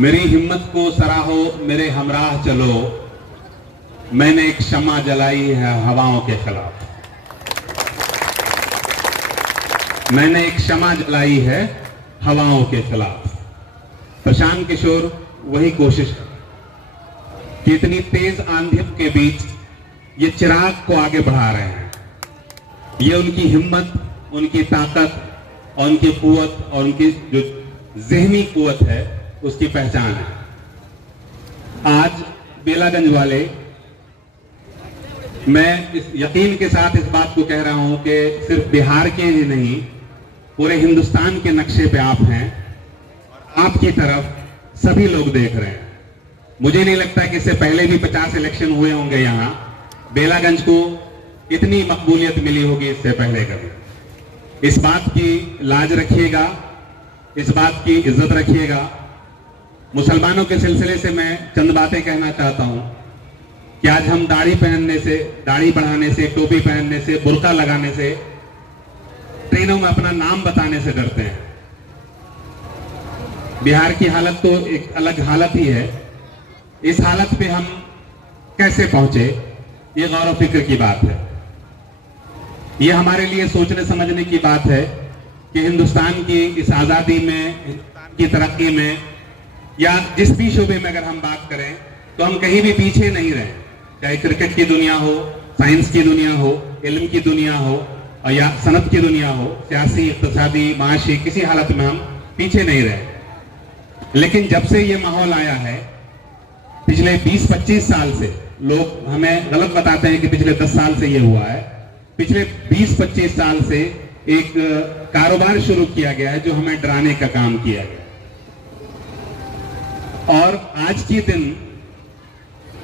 मेरी हिम्मत को सराहो मेरे हमराह चलो, मैंने एक शम्मा जलाई है हवाओं के खिलाफ। मैंने एक शम्मा जलाई है हवाओं के खिलाफ। प्रशांत किशोर वही कोशिश कर कि इतनी तेज आंधियों के बीच ये चिराग को आगे बढ़ा रहे हैं। ये उनकी हिम्मत, उनकी ताकत और उनकी कुव्वत और उनकी जो ज़हनी कुव्वत है उसकी पहचान है। आज बेलागंज वाले, मैं इस यकीन के साथ इस बात को कह रहा हूं कि सिर्फ बिहार के ही नहीं, पूरे हिंदुस्तान के नक्शे पे आप हैं और आपकी तरफ सभी लोग देख रहे हैं। मुझे नहीं लगता कि इससे पहले भी 50 इलेक्शन हुए होंगे यहाँ, बेलागंज को इतनी मकबूलियत मिली होगी इससे पहले कभी। इस बात की लाज रखिएगा, इस बात की इज्जत रखिएगा। मुसलमानों के सिलसिले से मैं चंद बातें कहना चाहता हूं कि आज हम दाढ़ी पहनने से, दाढ़ी बढ़ाने से, टोपी पहनने से, बुर्का लगाने से, ट्रेनों में अपना नाम बताने से डरते हैं। बिहार की हालत तो एक अलग हालत ही है। इस हालत पे हम कैसे पहुंचे, ये गौर फिक्र की बात है। ये हमारे लिए सोचने समझने की बात है कि हिंदुस्तान की इस आजादी में, हिंदुस्तान की तरक्की में, या जिस भी शोबे में अगर हम बात करें तो हम कहीं भी पीछे नहीं रहे। चाहे क्रिकेट की दुनिया हो, साइंस की दुनिया हो, इल्म की दुनिया हो या सनत की दुनिया हो, सियासी, इक्तिसादी, माशी, किसी हालत में हम पीछे नहीं रहे। लेकिन जब से ये माहौल आया है, पिछले 20-25 साल से, लोग हमें गलत बताते हैं कि पिछले 10 साल से ये हुआ है, पिछले 20-25 साल से एक कारोबार शुरू किया गया है जो हमें डराने का काम किया गया। और आज के दिन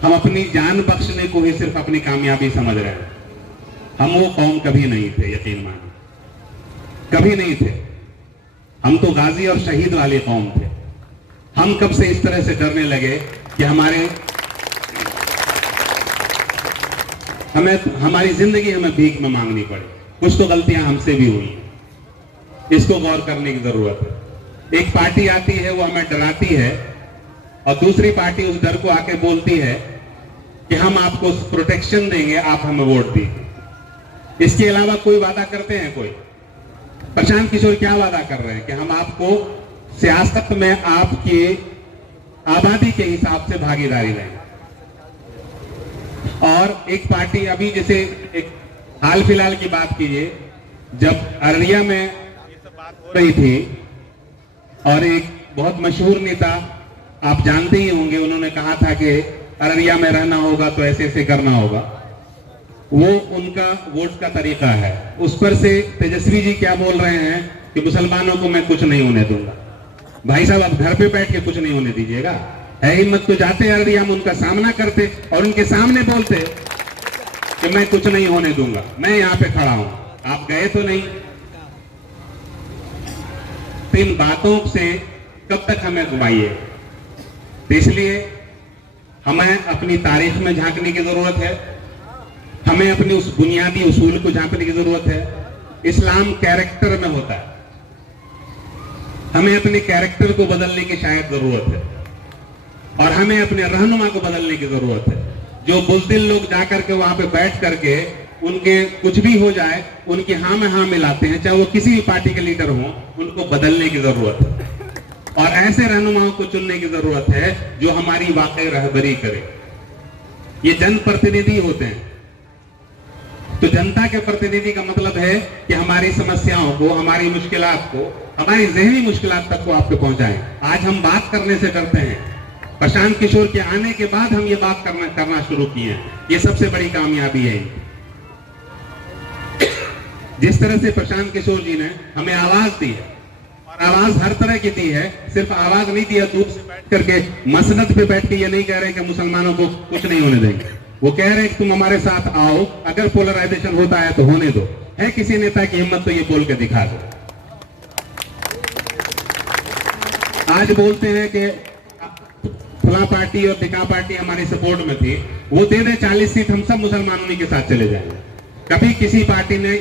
हम अपनी जान बख्शने को ही सिर्फ अपनी कामयाबी समझ रहे हैं। हम वो कौम कभी नहीं थे, यकीन मानिए, कभी नहीं थे। हम तो गाजी और शहीद वाली कौम थे। हम कब से इस तरह से डरने लगे कि हमारी जिंदगी हमें भीख में मांगनी पड़े। कुछ तो गलतियां हमसे भी हुई, इसको गौर करने की जरूरत है। एक पार्टी आती है, वो हमें डराती है, और दूसरी पार्टी उस डर को आके बोलती है कि हम आपको प्रोटेक्शन देंगे, आप हमें वोट दीजिए। इसके अलावा कोई वादा करते हैं? कोई? प्रशांत किशोर क्या वादा कर रहे हैं कि हम आपको सियासत में आपकी आबादी के हिसाब से भागीदारी देंगे। और एक पार्टी, अभी जैसे एक हाल फिलहाल की बात कीजिए, जब अररिया में ये सब बात हो रही थी और एक बहुत मशहूर नेता, आप जानते ही होंगे, उन्होंने कहा था कि अररिया में रहना होगा तो ऐसे ऐसे करना होगा। वो उनका वोट का तरीका है। उस पर से तेजस्वी जी क्या बोल रहे हैं कि मुसलमानों को मैं कुछ नहीं होने दूंगा। भाई साहब, आप घर पे बैठ के कुछ नहीं होने दीजिएगा। है हिम्मत तो जाते अररिया में, उनका सामना करते और उनके सामने बोलते कि मैं कुछ नहीं होने दूंगा, मैं यहाँ पे खड़ा हूं। आप गए तो नहीं। तो इन बातों से कब तक हमें घुमाइए? तो इसलिए हमें अपनी तारीख में झांकने की जरूरत है। हमें अपनी उस बुनियादी उसूल को झांकने की जरूरत है। इस्लाम कैरेक्टर में होता है। हमें अपने कैरेक्टर को बदलने की शायद जरूरत है, और हमें अपने रहनुमा को बदलने की जरूरत है। जो बुज़दिल लोग जाकर के वहां पे बैठ करके उनके कुछ भी हो जाए, उनकी हाँ में हाँ मिलाते हैं, चाहे वो किसी भी पार्टी के लीडर हो, उनको बदलने की जरूरत है। और ऐसे रहनुमाओं को चुनने की जरूरत है जो हमारी वाकई रहबरी करे। ये जनप्रतिनिधि होते हैं, तो जनता के प्रतिनिधि का मतलब है कि हमारी समस्याओं को, हमारी मुश्किलात को, हमारी ज़हनी मुश्किलात तक को आपको पहुंचाएं। आज हम बात करने से डरते हैं। प्रशांत किशोर के आने के बाद हम ये बात करना शुरू किए हैं। ये सबसे बड़ी कामयाबी है। जिस तरह से प्रशांत किशोर जी ने हमें आवाज दी है, और आवाज हर तरह की दी है, सिर्फ आवाज नहीं दिया, दूर से बैठ करके, मसनद पे बैठ के ये नहीं कह रहे कि मुसलमानों को कुछ नहीं होने देंगे। वो कह रहे हैं कि तुम हमारे साथ आओ, अगर पोलराइजेशन होता है तो होने दो। है किसी नेता की हिम्मत तो ये बोल के दिखा दो। आज बोलते हैं कि फला पार्टी और टिका पार्टी हमारी सपोर्ट में थी, वो दे दे 40 सीट, हम सब मुसलमानों के साथ चले जाएंगे। कभी किसी पार्टी ने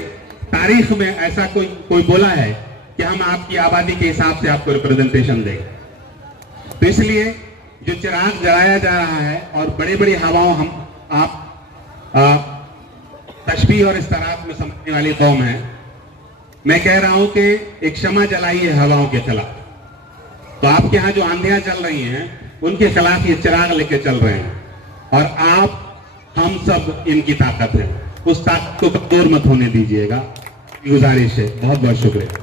तारीख में ऐसा कोई बोला है कि हम आपकी आबादी के हिसाब से आपको रिप्रेजेंटेशन देंगे? तो इसलिए जो चिराग जलाया जा रहा है और बड़ी बड़ी हवाओं आप तशबीह और इस्तरात में समझने वाली कौम है, मैं कह रहा हूं कि एक क्षमा जलाइए हवाओं के खिलाफ। तो आपके यहां जो आंधियां चल रही हैं उनके खिलाफ ये चिराग लेके चल रहे हैं, और हम सब इनकी ताकत है, उस ताकत को कमजोर मत होने दीजिएगा, गुजारिश है। बहुत बहुत शुक्रिया।